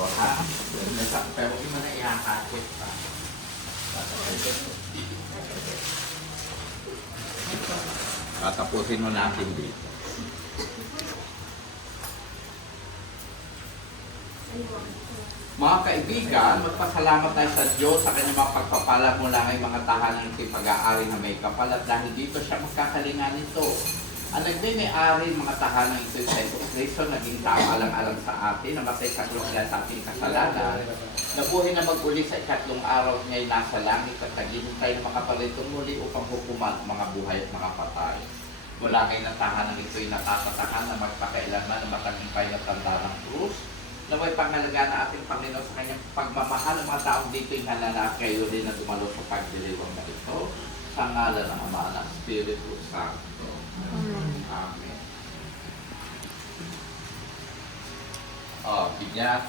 ko, ha? Pero hindi mo na ihakakit pa. Tatapusin mo natin dito. Mga kaibigan, magpasalamat tayo sa Diyos sa kanyang mga pagpapala mula ngayong mga tahanang pag-aari na may kapal at dahil dito siya magkakalinga nito. Ang nagme-may-ari mga tahanang ito sa Kristo naging tao alang-alang sa atin, namatay sa krus dahil sa ating kasalanan, nabuhay na mag-uli sa ikatlong araw niya nasa langit at naghihintay na makapalitong muli upang hukuman ang mga buhay at mga patay. Mula ngayon ang tahanang ito'y natatatakan na magpakailanman na matagumpay na tanda ng krus, na may pangalaga na ating Panginoon sa kanyang pagmamahal ng mga taong dito'y halala kayo rin na dumalo sa pagdiriwang na ito sa ngalan ng Ama ng Espiritu Santo. Amen. Oh, binyas.